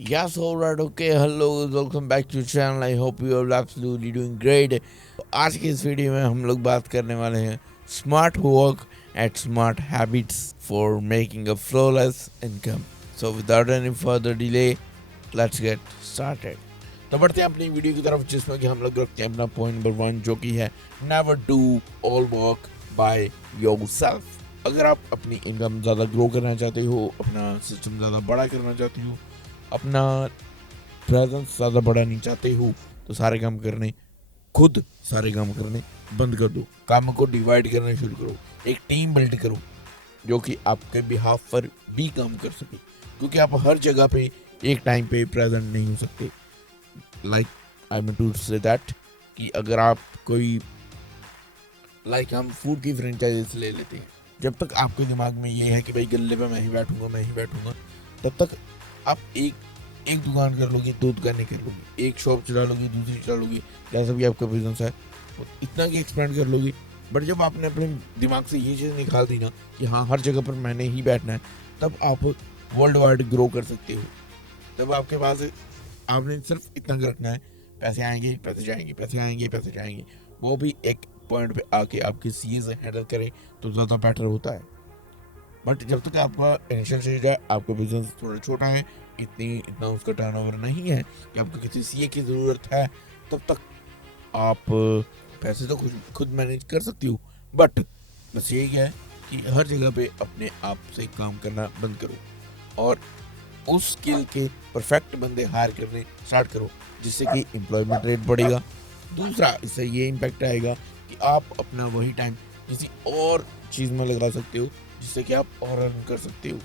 Yes, all right, okay. Hello, welcome back to channel. I hope you are absolutely doing great. आज की इस video में हम लोग बात करने वाले हैं smart work at smart habits for making a flawless income. So without any further delay let's get started. तो बढ़ते हैं अपनी वीडियो की तरफ, जिसमें कि हम लोग रखते हैं अपना पॉइंट नंबर 1, जो कि है never do all work by yourself. अगर आप अपनी इनकम ज़्यादा ग्रो करना चाहते हो, अपना सिस्टम ज़्यादा बड़ा करना चाहते हो, अपना प्रेजेंस ज़्यादा बड़ा नहीं चाहते हो, तो खुद सारे काम करने बंद कर दो. काम को डिवाइड करना शुरू करो. एक टीम बिल्ड करो जो कि आपके बिहाफ पर भी काम कर सके, क्योंकि आप हर जगह पे एक टाइम पे प्रेजेंट नहीं हो सकते. Like I am to say that कि अगर आप कोई हम फूड की फ्रेंचाइजीज ले लेते हैं, जब तक आपके दिमाग में ये है कि भाई गल्ले पे मैं ही बैठूंगा, तब तक आप एक दुकान कर लोगे, 2 दुकानें कर लोगे, एक शॉप चला लोगे, दूसरी चला लोगे, जैसा भी आपका बिजनेस है इतना की एक्सपेंड कर लोगे. बट जब आपने अपने दिमाग से ये चीज़ निकाल दी ना कि हाँ हर जगह पर मैंने ही बैठना है, तब आप वर्ल्ड वाइड ग्रो कर सकते हो. तब आपके पास आपने सिर्फ इतना रखना है, पैसे आएंगे पैसे जाएंगे, पैसे आएंगे पैसे जाएंगे. वो भी एक पॉइंट पे आके आपके सीए से हैंडल करे तो ज़्यादा बेटर होता है. बट जब तक आपका इनिशियल स्टेज है, आपका बिजनेस थोड़ा छोटा है, इतना उसका टर्नओवर नहीं है कि आपको किसी सीए की ज़रूरत है, तब तक आप पैसे तो खुद मैनेज कर सकती हो. बट बस यही है कि हर जगह पे अपने आप से काम करना बंद करो और उस स्किल के परफेक्ट बंदे हायर करने स्टार्ट करो, जिससे कि एम्प्लॉयमेंट रेट बढ़ेगा. दूसरा, इससे ये इम्पैक्ट आएगा कि आप अपना वही टाइम किसी और चीज़ में लगा सकते हो, जिससे कि आप और अर्न कर सकते हो.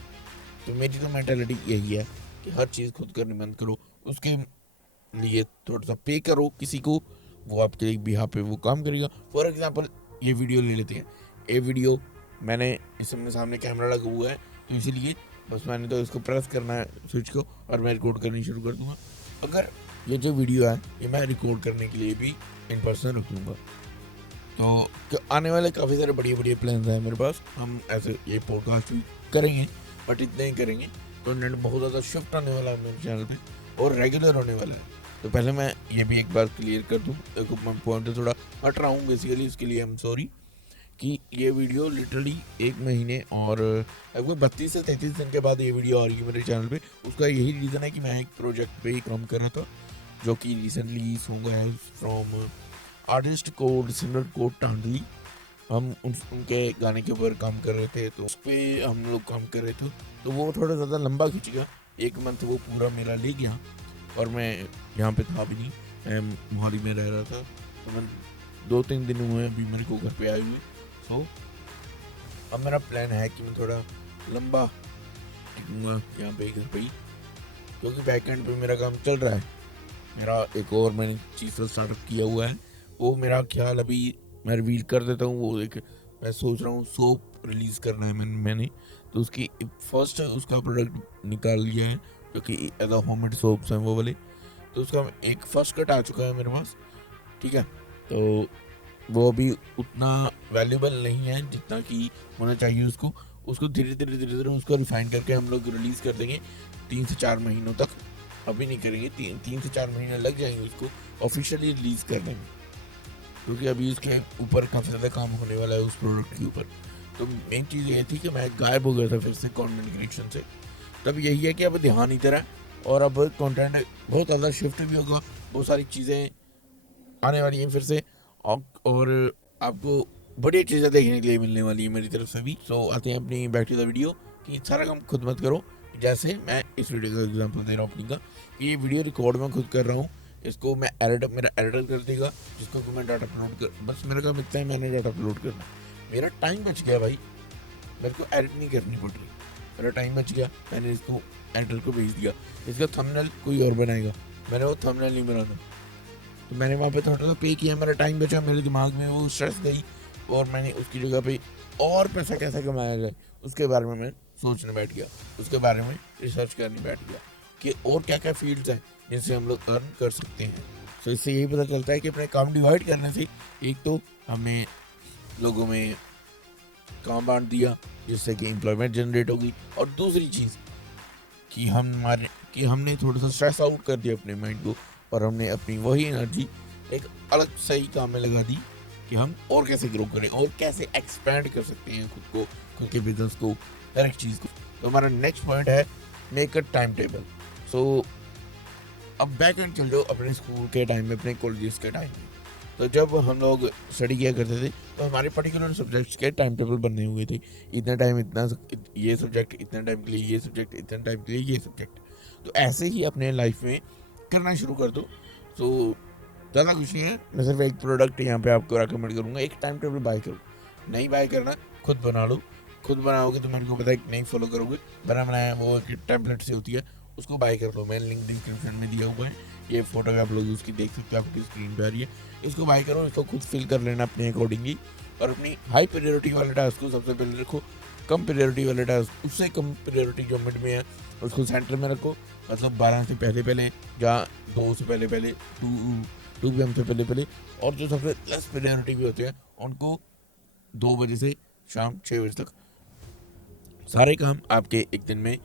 तो मेरी तो मेंटालिटी यही है कि हर चीज़ खुद करनी बंद करो, उसके लिए थोड़ा सा पे करो किसी को, वो आपके बिहाफ पे वो काम करेगा. फॉर एग्जांपल ये वीडियो ले लेते हैं. ये वीडियो मैंने इसमें सामने कैमरा लगा हुआ है, तो इसीलिए बस मैंने तो इसको प्रेस करना है स्विच को और मैं रिकॉर्ड करनी शुरू कर दूंगा. अगर ये जो वीडियो है ये मैं रिकॉर्ड करने के लिए भी इन पर्सन रख लूँगा, तो आने वाले काफ़ी सारे बढ़िया प्लान्स हैं मेरे पास. हम ऐसे ये पॉडकास्ट भी करेंगे, बट इतने ही करेंगे. कंटेंट बहुत ज़्यादा शिफ्ट आने वाला है मेरे चैनल पे और रेगुलर होने वाला है. तो पहले मैं ये भी एक बार क्लियर कर दूँ, देखो मैं पॉइंट से थोड़ा हट रहा हूँ बेसिकली, इसके लिए आई एम सॉरी. कि ये वीडियो लिटरली 1 महीने और लगभग 32 से 33 दिन के बाद ये वीडियो आ रही है मेरे चैनल पे. उसका यही रीज़न है कि मैं एक प्रोजेक्ट पे ही काम कर रहा था, जो कि रिसेंटली सॉन्ग है फ्रॉम आर्टिस्ट कोड सिमरन कोड टांडली. हम उनके गाने के ऊपर काम कर रहे थे, तो उस पर हम लोग काम कर रहे थे. तो वो थोड़ा ज़्यादा लंबा खिंच गया, 1 मंथ वो पूरा मेरा ले गया और मैं यहाँ पे था भी नहीं, मैं मोहाली में रह रहा था. तो मैं 2-3 दिन हुए अभी मेरे को घर पे आए हुए. सो अब मेरा प्लान है कि मैं थोड़ा लंबा टिकूँगा यहाँ पे घर पे ही, क्योंकि बैकएंड पे मेरा काम चल रहा है. मेरा एक और मैंने चीज़ स्टार्टअप किया हुआ है, वो मेरा ख्याल अभी मैं रिवील कर देता हूँ. वो एक मैं सोच रहा हूँ सोप रिलीज़ करना है मैंने. तो उसकी फर्स्ट उसका प्रोडक्ट निकाल लिया है, जो कि एज अ होममेड सोप्स हैं वो वाले. तो उसका एक फर्स्ट कट आ चुका है मेरे पास, ठीक है. तो वो अभी उतना वैल्यूबल नहीं है जितना कि होना चाहिए उसको धीरे धीरे उसको रिफाइन करके हम लोग रिलीज़ कर देंगे 3 से 4 महीनों तक. अभी नहीं करेंगे, 3 से 4 महीने लग जाएंगे उसको ऑफिशियली रिलीज़ करने में, क्योंकि अभी उसके ऊपर काफ़ी ज़्यादा काम होने वाला है उस प्रोडक्ट के ऊपर. तो मेन चीज़ ये थी कि मैं गायब हो गया था फिर से कंटेंट क्रिएशन से. तब यही है कि अब ध्यान इधर है और अब कंटेंट बहुत ज़्यादा शिफ्ट भी होगा, बहुत सारी चीज़ें आने वाली हैं फिर से, और आपको बड़ी चीज़ें देखने के लिए मिलने वाली है मेरी तरफ से भी. सो आते हैं अपनी बैक टू द वीडियो कि सारा काम खुद मत करो. जैसे मैं इस वीडियो का एग्जांपल दे रहा हूँ अपनी का, कि ये वीडियो रिकॉर्ड मैं खुद कर रहा हूँ, इसको मैं मेरा एडिटर कर देगा, जिसको कि मैं डाटा अपलोड कर, बस मेरा काम इतना है, मैंने डाटा अपलोड करना. मेरा टाइम बच गया भाई, मेरे को एडिट नहीं करनी पड़ रही, मेरा टाइम बच गया. मैंने इसको एडिटर को भेज दिया, इसका थंबनेल कोई और बनाएगा, मैंने वो थंबनेल नहीं बनाना. तो मैंने वहाँ पे थोड़ा सा पे किया, मेरा टाइम बचा, मेरे दिमाग में वो स्ट्रेस गई और मैंने उसकी जगह पे और पैसा कैसे कमाया जाए उसके बारे में मैं सोचने बैठ गया, उसके बारे में रिसर्च करने बैठ गया कि और क्या क्या फील्ड्स हैं जिनसे हम लोग अर्न कर सकते हैं. तो इससे यही पता चलता है कि अपने काम डिवाइड करने से एक तो हमें लोगों में काम बांट दिया, जिससे कि एम्प्लॉयमेंट जनरेट होगी, और दूसरी चीज़ कि हम हमारे कि हमने थोड़ा सा स्ट्रेस आउट कर दिया अपने माइंड को, और हमने अपनी वही एनर्जी एक अलग सही काम में लगा दी कि हम और कैसे ग्रो करें और कैसे एक्सपैंड कर सकते हैं खुद को, खुद के बिजनेस को, हर एक चीज़ को। तो हमारा नेक्स्ट पॉइंट है मेक अ टाइम टेबल। सो अब बैक एंड चल जाओ अपने स्कूल के टाइम में, अपने कॉलेजेस के टाइम में। तो जब हम लोग स्टडी किया करते थे तो हमारे पर्टिकुलर सब्जेक्ट्स के टाइम टेबल बने हुए थे। इतना टाइम इतना ये सब्जेक्ट, इतना टाइम के लिए ये सब्जेक्ट, इतना टाइम के लिए ये सब्जेक्ट। तो ऐसे ही अपने लाइफ में करना शुरू कर दो। तो ज़्यादा कुछ नहीं है, मैं सिर्फ एक प्रोडक्ट यहाँ पे आपको रेकमेंड करूँगा, एक टाइम टेबल बाय करो। नहीं बाय करना, खुद बना लो। खुद बनाओगे तो मेरे को पता है कि नहीं फॉलो करोगे, बना बनाया वो टेम्पलेट से होती है, उसको बाय कर लो। मैंने लिंक डिस्क्रिप्शन में दिया हुआ है, ये फोटो आप लोग उसकी देख सकते हो, आपकी स्क्रीन पे आ रही है। इसको बाय करो, इसको खुद फिल कर लेना अपने अकॉर्डिंगली, और अपनी हाई प्रायोरिटी वाले टास्क को सबसे पहले रखो। कम प्रायोरिटी वाले टास्क, उससे कम प्रायोरिटी जो मिड में है उसको सेंटर में रखो। मतलब 12 से पहले पहले, या 2 से पहले पहले, 2 PM से पहले पहले। और जो सबसे लेस प्रायोरिटी भी होते हैं उनको 2 बजे से शाम 6 बजे तक। सारे काम आपके एक दिन में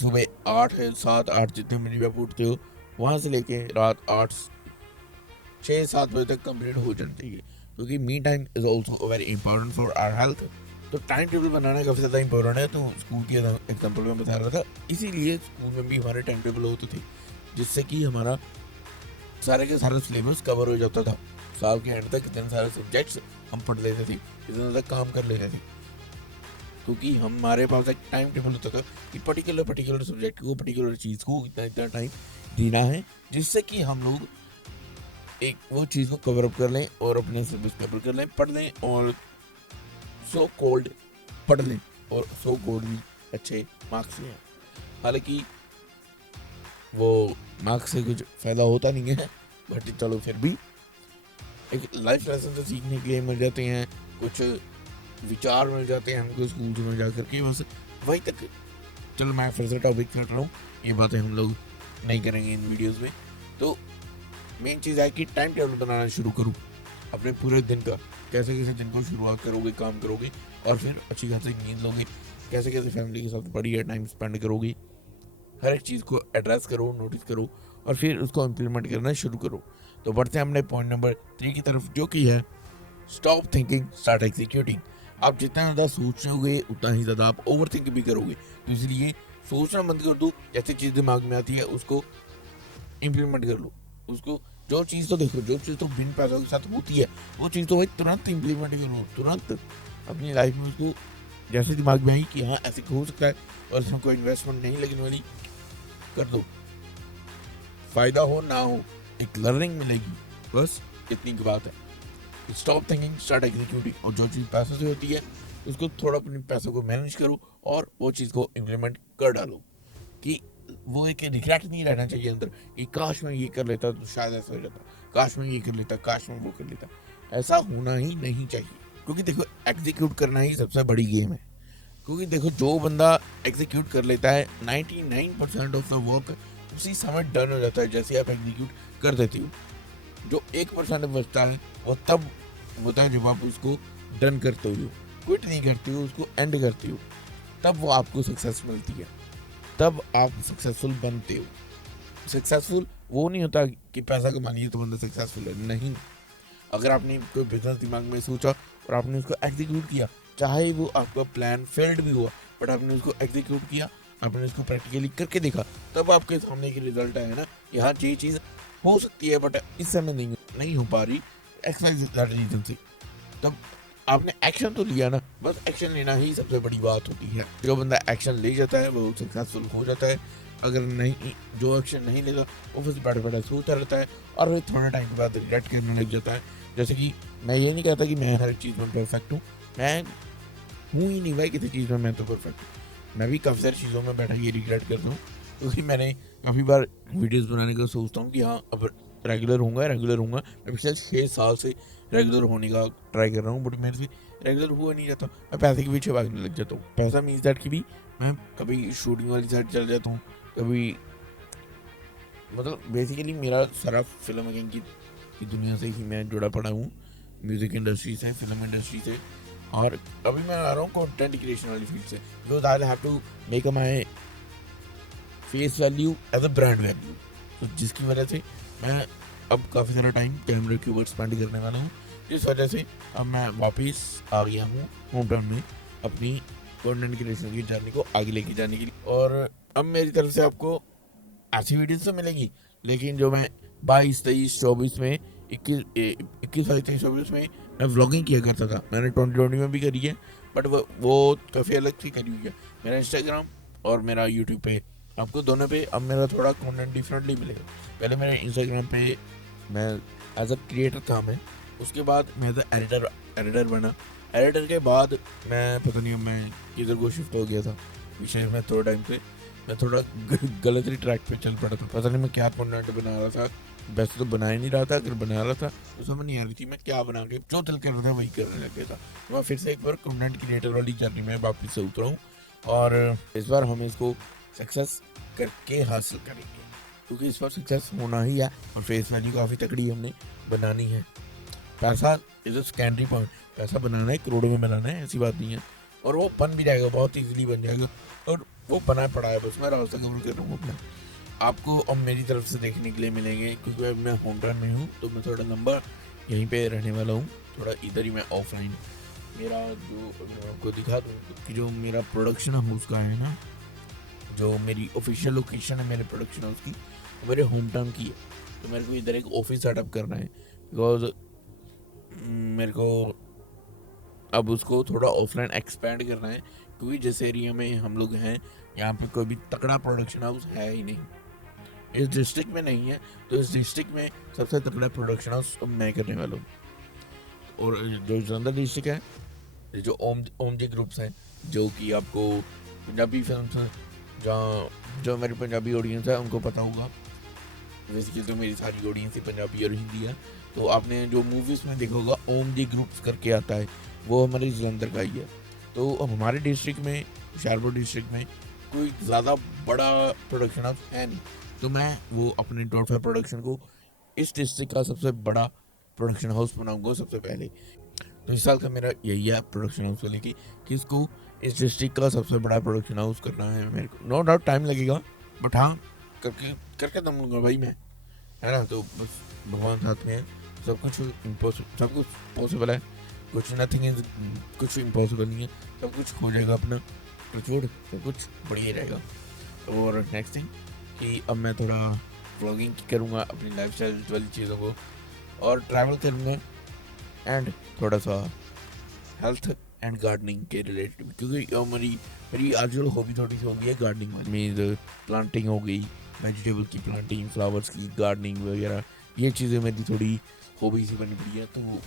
सुबह 8 है 7 8 जितने बजे भी आप उठते हो वहाँ से लेके रात 8 6 7 बजे तक कंप्लीट हो जाना चाहिए, क्योंकि me time is also very important for our health. तो टाइम टेबल बनाना काफ़ी ज़्यादा इंपॉर्टेंट है। तो स्कूल के एग्जाम्पल में बता रहा था, इसीलिए स्कूल में भी हमारे टाइम टेबल होते थे, जिससे कि हमारा सारे के सारा सिलेबस कवर हो जाता था। साल के एंड तक इतने सारे सब्जेक्ट्स हम पढ़ लेते थे, इतना ज़्यादा काम कर लेते थे, क्योंकि हमारे पास एक टाइम टेबल होता था कि पर्टिकुलर सब्जेक्ट को, पर्टिकुलर चीज़ को इतना इतना टाइम देना है, जिससे कि हम लोग एक वो चीज़ को कवर अप कर लें और अपने सिलेबस कवर कर लें, पढ़ लें, और सो कोल्ड पढ़ लें, और सो कोल्ड भी अच्छे मार्क्स लें। हालांकि वो मार्क्स से कुछ फ़ायदा होता नहीं है, बट चलो फिर भी एक लाइफ लेसन से सीखने के लिए मिल जाते हैं, कुछ विचार मिल जाते हैं हमको स्कूल में जा करके। बस वहीं तक। चलो मैं फिर से टॉपिक कर रहा हूँ, ये बातें हम लोग नहीं करेंगे इन वीडियोस में। तो मेन चीज़ है कि टाइम टेबल बनाना शुरू करूँ अपने पूरे दिन का, कैसे कैसे दिन को शुरुआत करोगे, काम करोगे, और फिर अच्छी खासी नींद लोगे, कैसे कैसे फैमिली के साथ बढ़िया टाइम स्पेंड करोगे, हर एक चीज़ को एड्रेस करो, नोटिस करो, और फिर उसको इम्प्लीमेंट करना शुरू करो। तो बढ़ते हैं हमने पॉइंट नंबर 3 की तरफ, जो कि है स्टॉप थिंकिंग स्टार्ट एग्जीक्यूटिंग। आप जितना ज़्यादा सोचोगे उतना ही ज़्यादा आप ओवर थिंक भी करोगे। तो इसलिए सोचना बंद कर दो, जैसे चीज़ दिमाग में आती है उसको इम्प्लीमेंट कर लो। उसको जो चीज़ तो देखो, जो चीज़ तो बिन पैसों के साथ होती है वो चीज़ तो भाई तुरंत इम्प्लीमेंट करो, तुरंत अपनी लाइफ में उसको, जैसे दिमाग में आई कि हाँ ऐसे हो सकता है और इसमें कोई इन्वेस्टमेंट नहीं लगने वाली, कर दो। फायदा हो ना हो एक लर्निंग मिलेगी, बस इतनी की बात है। Stop thinking start executing. और जो चीज़ पैसों से होती है उसको थोड़ा अपने पैसों को मैनेज करो और वो चीज़ को इम्प्लीमेंट कर डालो, कि वो एक रिग्रेट नहीं रहना चाहिए अंदर कि काश मैं ये कर लेता तो शायद ऐसा हो जाता, काश मैं ये कर लेता, काश मैं वो कर लेता। ऐसा होना ही नहीं चाहिए, क्योंकि देखो एग्जीक्यूट करना ही सबसे बड़ी गेम है। क्योंकि देखो जो बंदा एग्जीक्यूट कर लेता है 99% ऑफ द वर्क उसी समय डन हो जाता है जैसे आप एग्जीक्यूट कर देती हो। जो 1% बचता है वो तब होता है जब आप उसको डन करते हो, क्विट नहीं करती हो, उसको एंड करती हो, तब वो आपको सक्सेस मिलती है, तब आप सक्सेसफुल बनते हो। सक्सेसफुल वो नहीं होता कि पैसा कमा लिया तो बंदा सक्सेसफुल है, नहीं। अगर आपने कोई बिजनेस दिमाग में सोचा और आपने उसको एग्जीक्यूट किया, चाहे वो आपका प्लान फेल्ड भी हुआ, बट आपने उसको एग्जीक्यूट किया, आपने उसको प्रैक्टिकली करके देखा, तब आपके सामने की रिजल्ट आया ना कि हाँ ये चीज़ हो सकती है बट इस समय नहीं हो पा रही एक्सरसाइज रीजन से। तब आपने एक्शन तो लिया ना, बस एक्शन लेना ही सबसे बड़ी बात होती है। जो बंदा एक्शन ले जाता है वो सक्सेसफुल हो जाता है। अगर नहीं, जो एक्शन नहीं लेगा वो बस बैठा बैठा सोचता रहता है और फिर थोड़ा टाइम के बाद रिग्रेट करने लग जाता है। जैसे कि मैं ये नहीं कहता कि मैं हर चीज़ में परफेक्ट हूँ, मैं हूँ ही नहीं भाई किसी चीज़ में मैं तो परफेक्ट हूँ। मैं भी काफ़ी सारी चीज़ों में बैठा ये रिग्रेट करता हूँ, क्योंकि मैंने काफ़ी बार वीडियोस बनाने का सोचता हूँ कि हाँ अब रेगुलर होऊंगा। मैं पिछले 6 साल से रेगुलर होने का ट्राई कर रहा हूँ, बट मेरे से रेगुलर हुआ नहीं जाता। मैं पैसे के पीछे भागने लग जाता हूँ। पैसा मीन्स दैट कि भी मैं कभी शूटिंग वाली साइड चल जाता हूँ, कभी मतलब बेसिकली मेरा सारा फिल्म मेकिंग की दुनिया से ही मैं जुड़ा पड़ा हूँ, म्यूज़िक इंडस्ट्री से, फिल्म इंडस्ट्री से। और अभी मैं आ रहा हूँ कंटेंट क्रिएशन वाली फील्ड से, because I have to make my face value as a brand value. तो जिसकी वजह से मैं अब काफ़ी सारा टाइम कैमरे के ऊपर स्पेंड करने वाला हूँ, जिस वजह से अब मैं वापस आ गया हूँ होम टाउन में अपनी कंटेंट क्रिएशन की जर्नी को आगे लेके जाने के लिए। और अब मेरी तरफ से आपको ऐसी वीडियोस तो मिलेगी, लेकिन जो मैं 22, 23, 24 में 21, 22, 23, 24 में मैं व्लॉगिंग किया करता था, मैंने 2020 में भी करी है, बट वो काफ़ी अलग थी करी हुई है। मेरा इंस्टाग्राम और मेरा यूट्यूब पे, आपको दोनों पे अब मेरा थोड़ा कंटेंट डिफरेंटली मिलेगा। पहले मेरे इंस्टाग्राम पे मैं एज अ क्रिएटर था मैं, उसके बाद मैं एज अ एडिटर बना। एडिटर के बाद मैं पता नहीं मैं किधर को शिफ्ट हो गया था विषय में, थोड़ा टाइम से मैं थोड़ा गलत ही ट्रैक पे चल पड़ा था। पता नहीं मैं क्या कंटेंट बना रहा था, वैसे तो बना ही नहीं रहा था, अगर बना रहा था तो समझ नहीं आ रही थी मैं क्या बना के जो दिल कर रहा था वही करने लग गया था। तो मैं फिर से एक बार कंटेंट क्रिएटर वाली जर्नी में वापस से उतरा हूँ, और इस बार हम इसको सक्सेस करके हासिल करेंगे, क्योंकि इस बार सक्सेस होना ही है और फेस वैल्यू काफ़ी तकड़ी हमने बनानी है। पैसा इज अ सेकेंडरी पॉइंट, पैसा बनाना है, करोड़ों में बनाना है, ऐसी बात नहीं है, और वो बन भी जाएगा, बहुत ईजिली बन जाएगा, और वो बना पड़ा है, बस मैं रास्ता कवर कर रहा हूँ अपना। आपको अब मेरी तरफ से देखने के लिए मिलेंगे, क्योंकि अब मैं होम टाउन में हूँ तो मैं थोड़ा लंबा यहीं पे रहने वाला हूँ, थोड़ा इधर ही मैं ऑफलाइन मेरा जो मैं आपको दिखा दूँ कि जो मेरा प्रोडक्शन हाउस का है ना, जो मेरी ऑफिशियल लोकेशन है मेरे प्रोडक्शन हाउस की, वो मेरे होम टाउन की है। तो मेरे को इधर एक ऑफिस सेटअप करना है, बिकॉज मेरे को अब उसको थोड़ा ऑफलाइन एक्सपेंड करना है, क्योंकि जिस एरिया में हम लोग हैं यहाँ पे कोई भी तगड़ा प्रोडक्शन हाउस है ही नहीं, इस डिस्ट्रिक्ट में नहीं है। तो इस डिस्ट्रिक्ट में सबसे तगड़ा प्रोडक्शन हाउस मैं करने वाला हूँ। और जो जलंधर डिस्ट्रिक्ट है, जो ओम जी ग्रुप्स हैं, जो कि आपको पंजाबी फिल्म, जहाँ जो मेरी पंजाबी ऑडियंस है उनको पता होगा, बेसिकली तो मेरी सारी ऑडियंस ही पंजाबी और हिंदी है, तो आपने जो मूवीज़ में देखा होगा ओम जी ग्रुप्स करके आता है, वो हमारे जलंधर का ही है। तो हमारे डिस्ट्रिक्ट में, हुशियारपुर डिस्ट्रिक्ट में कोई ज़्यादा बड़ा प्रोडक्शन हाउस है नहीं, तो मैं वो अपने डॉट फाइव प्रोडक्शन को इस डिस्ट्रिक्ट का सबसे बड़ा प्रोडक्शन हाउस बनाऊंगा सबसे पहले। तो इस साल का मेरा यही है प्रोडक्शन हाउस को लेके कि इसको इस डिस्ट्रिक्ट का सबसे बड़ा प्रोडक्शन हाउस करना है मेरे को। नो डाउट टाइम लगेगा, बट हाँ करके करके दम लूँगा भाई मैं, है ना। तो बस भगवान साथ में है, सब कुछ पॉसिबल है, कुछ नथिंग इज कुछ इम्पॉसिबल नहीं है, सब कुछ हो जाएगा अपना, छोड़ सब कुछ बढ़िया ही रहेगा। और नेक्स्ट थिंग कि अब मैं थोड़ा व्लॉगिंग करूँगा अपनी लाइफस्टाइल वाली चीज़ों को, और ट्रैवल करूँगा, एंड थोड़ा सा हेल्थ एंड गार्डनिंग के रिलेटेड, क्योंकि मेरी मेरी आजकल हॉबी थोड़ी सी हो गई है गार्डनिंग में, मीन्स प्लांटिंग हो गई, वेजिटेबल की प्लांटिंग, फ्लावर्स की गार्डनिंग वगैरह, ये चीज़ें मेरी थोड़ी हॉबी सी बनी पड़ी है। तो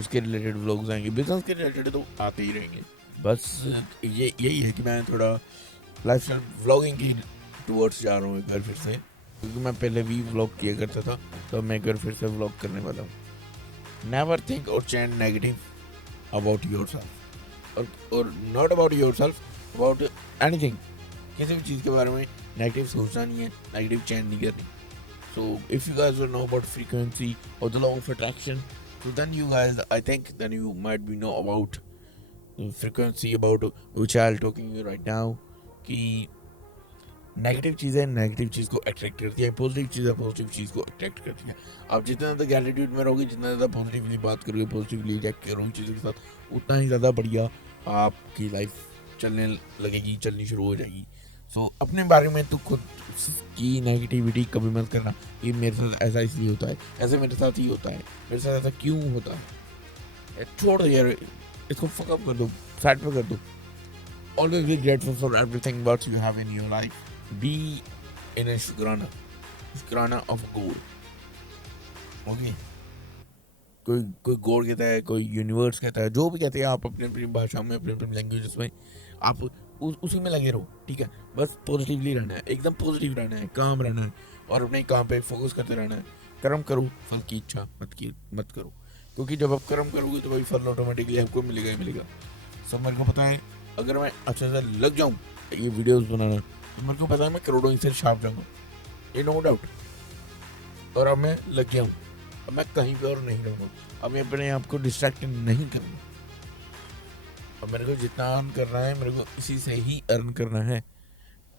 उसके रिलेटेड व्लॉग्स आएंगे, बिजनेस के रिलेटेड तो आते ही रहेंगे। बस ये यही है कि मैं थोड़ा लाइफस्टाइल व्लॉगिंग की टूवर्ड्स जा रहा हूँ एक बार फिर से, क्योंकि मैं पहले भी व्लॉग किया करता था, तो मैं एक बार फिर से व्लॉग करने वाला हूँ। नेवर थिंक और चैन नेगेटिव अबाउट योर सेल्फ, और not about your self, about anything, किसी भी चीज़ के बारे में नेगेटिव सोचना नहीं है, नेगेटिव चैन नहीं करनी। So if you guys don't know about frequency or the law of attraction, so then you guys, I think then you might be know about frequency, about which I'll talking you right now, कि negative चीज़ें negative चीज़ को attract करती है, positive चीज़ें positive चीज़ को attract करती है। आप जितना ज़्यादा गैरेट्यूड में रहोगे, जितना ज़्यादा पॉजिटिवली बात करोगे, पॉजिटिवली रिएक्ट करोगे चीज़ों के साथ, उतना ही ज़्यादा बढ़िया आपकी लाइफ चलने लगेगी, चलनी शुरू हो जाएगी। सो अपने बारे में तो खुद की नेगेटिविटी कभी मत करना, ये मेरे साथ ऐसा इसलिए होता है, ऐसे मेरे साथ ही होता है, मेरे साथ ऐसा क्यों होता है, छोड़ दो यार, इसको फकअप कर दो, साइड पे कर दो। Always be grateful for everything what you have in your life, be in a शुक्राना ऑफ गॉड। ओके, कोई गॉड कहता है, कोई यूनिवर्स कहता है, जो भी कहते हैं, आप अपनी अपनी भाषा में, अपनी अपनी लैंग्वेज में आप उसी में लगे रहो, ठीक है। बस पॉजिटिवली रहना है, एकदम पॉजिटिव रहना है, काम रहना है, और अपने काम पे फोकस करते रहना है। कर्म करो, फल की इच्छा मत करो, क्योंकि जब आप कर्म करोगे तो भाई फल ऑटोमेटिकली आपको मिलेगा ही मिलेगा। सब मेरे को पता है, अगर मैं अच्छे से लग जाऊँ ये वीडियोस बनाना, तो मेरे को पता है मैं करोड़ों से छाप जाऊँगा, ये नो डाउट। और अब मैं लग गया हूँ, अब मैं कहीं पे और नहीं रहूँगा, अब मैं अपने आप को डिस्ट्रैक्ट नहीं करूँगा। अब मेरे को जितना अर्न करना है, मेरे को इसी से ही अर्न करना है,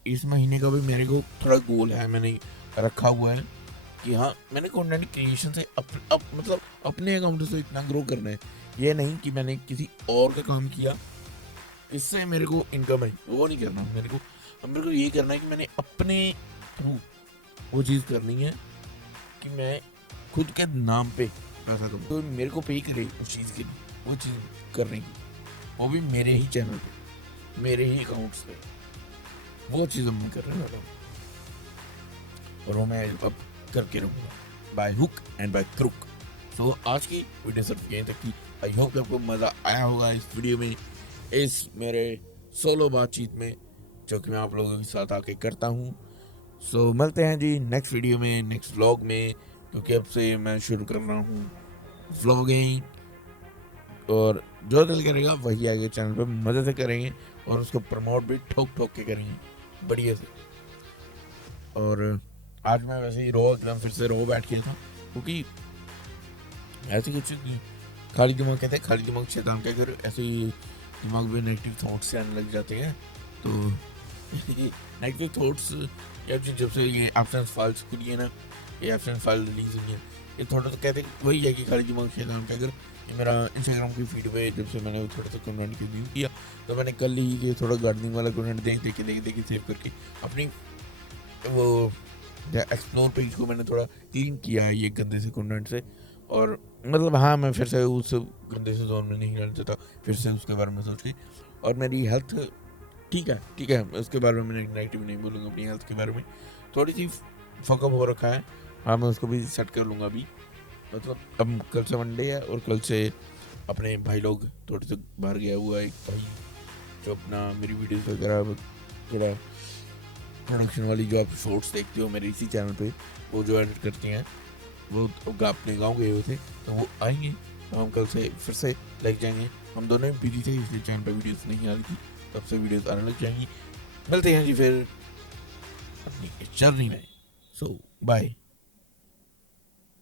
इस महीने का भी मेरे को थोड़ा गोल है, मैंने रखा हुआ है कि हाँ मैंने कंटेंट क्रिएशन से मतलब अपने अकाउंट से इतना ग्रो करना है। ये नहीं कि मैंने किसी और का काम किया इससे मेरे को इनकम है, वो नहीं करना मेरे को ये करना है कि मैंने अपने थ्रू वो चीज़ करनी है कि मैं खुद के नाम पे पैसा करूँ, तो मेरे को पे करे उस चीज़ के लिए, वो चीज़ करने की, वो भी मेरे ही चैनल पे, मेरे ही अकाउंट्स पे, वो चीज़ मैं करने वाला हूँ और वो मैं अब करके रहूँगा by hook and by crook. तो आज की वीडियो सिर्फ यहीं तक थी। आई होप आपको मज़ा आया होगा इस वीडियो में, इस मेरे सोलो बातचीत में जो कि मैं आप लोगों के साथ आके करता हूँ। सो मिलते हैं जी नेक्स्ट वीडियो में, नेक्स्ट व्लॉग में, क्योंकि अब से मैं शुरू कर रहा हूँ व्लॉगिंग और जो दिल करेगा वही आगे चैनल पे मज़े से करेंगे और उसको प्रमोट भी ठोक ठोक के करेंगे बढ़िया से। और आज मैं वैसे ही रो एकदम फिर से रो बैठ गया था क्योंकि ऐसे कुछ खाली दिमाग कहते हैं, खाली दिमाग शैतान का घर, ऐसे ही दिमाग में नेगेटिव थॉट्स आने लग जाते हैं। तो नेगेटिव थॉट्स या जब से ये एब्सेंस फाइल्स खुली है ना, ये एब्सेंस फाइल रिलीज हुई है, ये थोड़ा तो कहते हैं वही है कि खाली दिमाग शैतान का घर। ये मेरा इंस्टाग्राम की फीड पे जब से मैंने थोड़ा सा कंटेंट रिव्यू किया तो मैंने कल ही ये थोड़ा गार्डनिंग वाला कंटेंट देख के सेव करके अपनी वो एक्सप्लोर पेज को मैंने थोड़ा क्लीन किया है ये गंदे से कंटेंट से। और मतलब हाँ मैं फिर से उस गंदे से जोन में नहीं रहना चाहता, फिर से उसके बारे में सोच के। और मेरी हेल्थ ठीक है उसके बारे में मैं नेगेटिव नहीं बोलूँगा, अपनी हेल्थ के बारे में थोड़ी सी फकअप हो रखा है। हाँ मैं उसको भी सेट कर लूँगा अभी, मतलब अब कल से मंडे है और कल से अपने भाई लोग थोड़े से बाहर गया हुआ है, एक भाई जो अपना मेरी वीडियोस वगैरह थोड़ा प्रोडक्शन वाली जो आप शॉर्ट्स देखते हो मेरे इसी चैनल पे, वो जो एडिट करती हैं वो अपने गांव गए हुए थे, तो वो आएंगे तो हम कल से फिर से लग जाएंगे। हम दोनों ही बिजी थे इसलिए चैनल पे वीडियोस नहीं आ रही थी, तब से वीडियोस आने लग जाएंगी। मिलते हैं जी फिर अपनी जर्नी में। सो बाय।